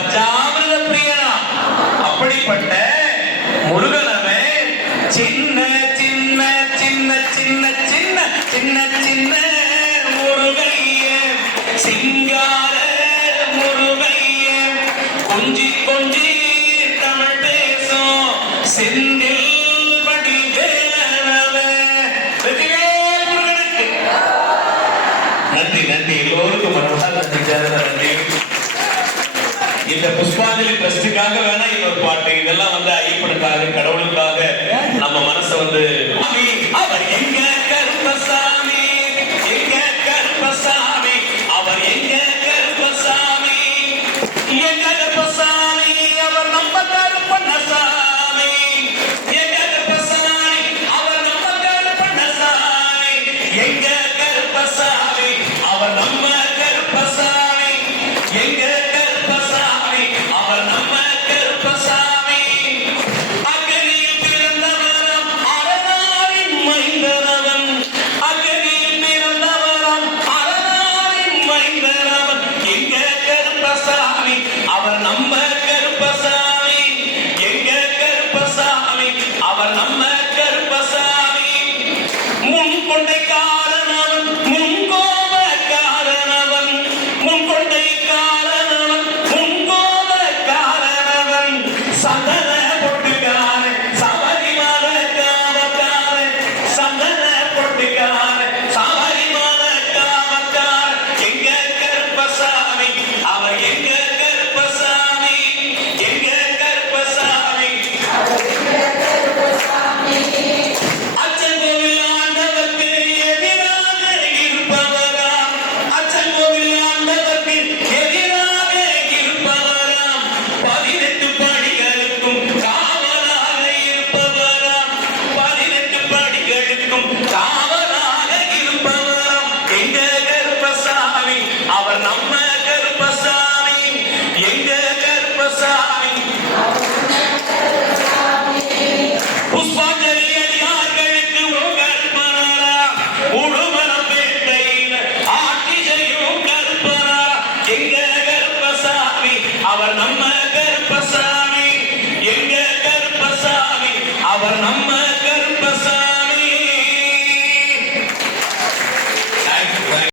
பஞ்சாமிரத பிரியனா. அப்படிப்பட்ட முருகனவன் சின்ன சின்ன சின்ன சின்ன சின்ன சின்ன சின்ன முருகைய, சிங்கார முருகைய, கொஞ்சி கொஞ்சி தமிழ் பேசும் செந்தில் நன்றி நன்றி. எல்லோருக்கும் நன்றி. இந்த புஷ்பாஞ்சலி ட்ரஸ்டுக்காக வேணா இன்னொரு பாட்டு, இதெல்லாம் ஐயப்பனுக்காக கடவுளுக்காக நம்ம மனசை